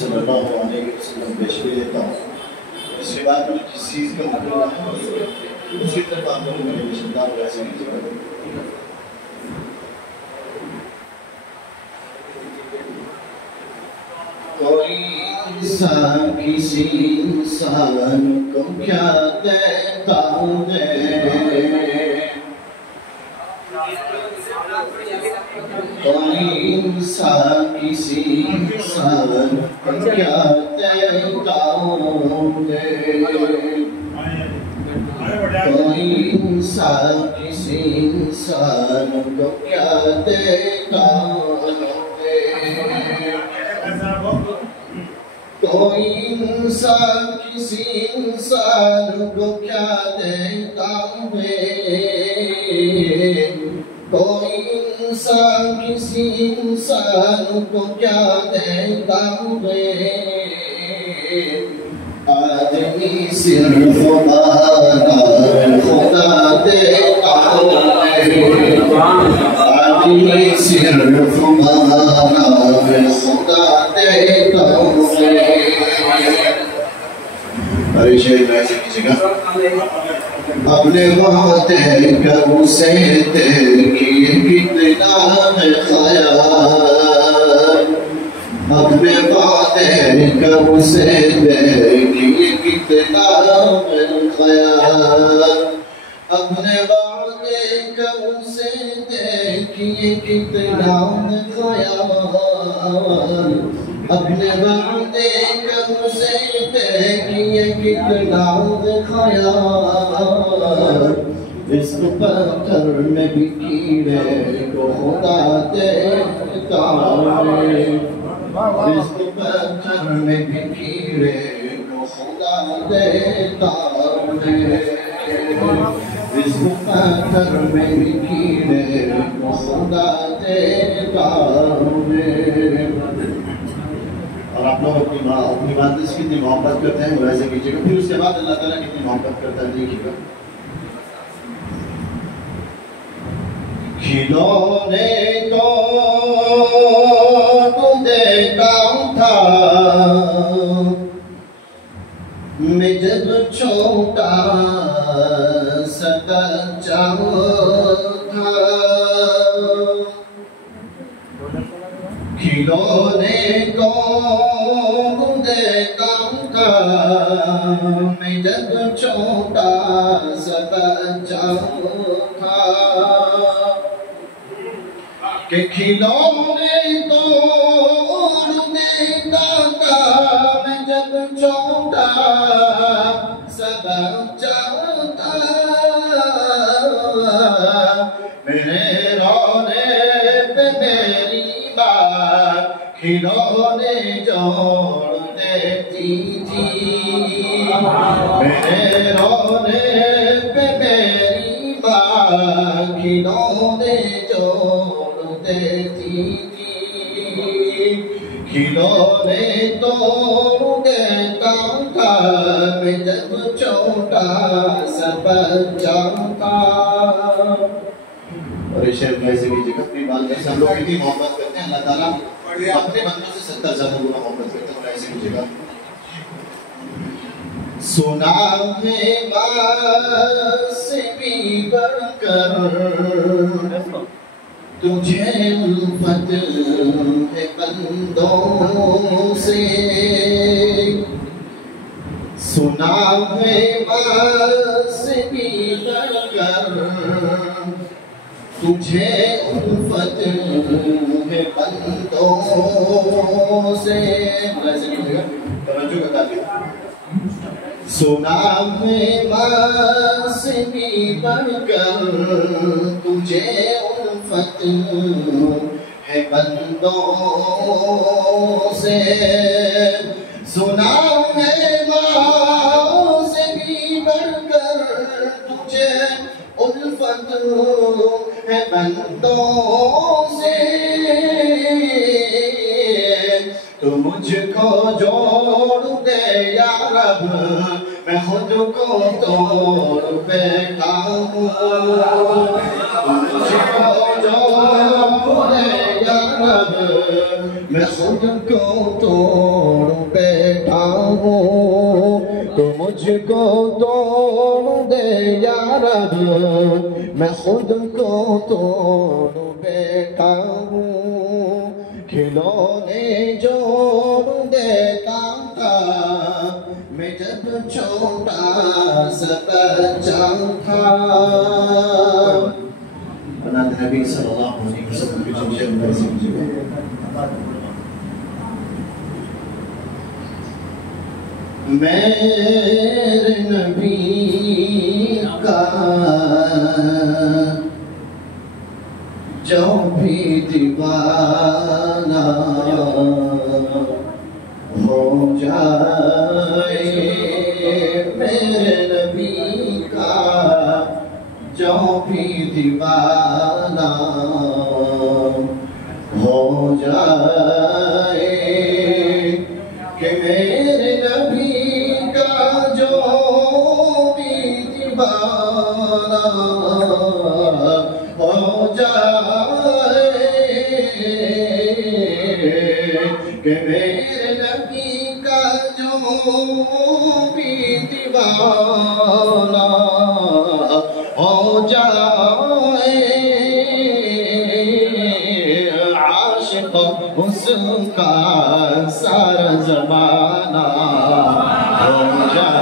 सल्लल्लाहु अलैहि वसल्लम पेशवी देता हूँ। इसके बाद मुझे जिस चीज़ का मतलब है उसकी तरफ आप लोग मेरे निशानदार वैसे कीजिएगा। कोई इंसान किसी इंसान को क्या देता है, कोई इंसान किसी इंसान को क्या देता है, कोई इंसान किसी इंसान को क्या देता है, कोई इंसान किसी इंसान को क्या देता है, कोई इंसान किसी इंसान को क्या देता है, आदमी सिर्फ माना खुदा देता है, आदमी सिर्फ माना खुदा देता है। अरे शेर वैसे कीजिएगा। अपने वादे कब से किए कितना है ख्याल, अपने वादे कब से किए कितना है ख्याल, अपने वादे कब से किए कितना है ख्याल, अपने वादे कब से किए कितना है ख्याल, इस पत्थर में भी कीड़े को खुदा देता है, इस पत्थर में भी कीड़े को खुदा देता है, इस पत्थर में भी कीड़े को खुदा देता है। और आप लोग अपनी माता से कितनी मोहब्बत करते हैं वैसे कीजिएगा। फिर उसके बाद अल्लाह ताला कितनी मोहब्बत करता है देखिएगा। खिलौने तो तू देता था मैं जब छोटा सा बच्चा था, खिलौने तो देता था मैं जब छोटा सा बच्चा था, के खिलौने तो देता था मैं जब छोटा सा बच्चा था, मेरे रोने पे मेरी बात खिलौने जोड़ देती थी, मेरे रोने पे मेरी बात खिलौने जोड़ देती थी, खिलौने तोड़ देता था मैं जब छोटा सा बच्चा था। और इस शेर में ऐसे कीजिएगा। अपनी बात में हम लोग कितनी मोहब्बत करते हैं, अल्लाह ताला अपने बंदों से 70 ज़्यादा गुना मोहब्बत करते हैं। ऐसे कीजिएगा। सुना है बात से भी बढ़कर तुझे उल्फत है बंदों से, सुना है बात से भी बढ़कर तुझे उल्फत है बंदों से। सुना है बात से भी बढ़कर तुझे उल्फत है बंदों से, सुना है बात से भी बढ़कर तुझे उल्फत है बंदों से, तू मुझको जोड़ दे या रब, मैं खुद को तोड़ बैठा हूँ। मुझको जोड़ दे या रब, मैं खुद को तोड़ बैठा हूँ। तू मुझको तोड़ दे या रब, मैं खुद को तोड़ बैठा हूँ। खिलौने जोड़ देता था मैं जब छोटा सा बच्चा था। नबी सल्लल्लाहु अलैहि वसल्लम की जमशेद मेरे नबी का जो भी दीवाना हो जाए, मेरे नबी का जो भी दीवाना हो जाए, कि मेरे नबी का जो भी दीवाना हो जाए, कि मेरे नबी का जो भी दीवाना हो जाए, आशिक उसका सारा ज़माना हो जाए।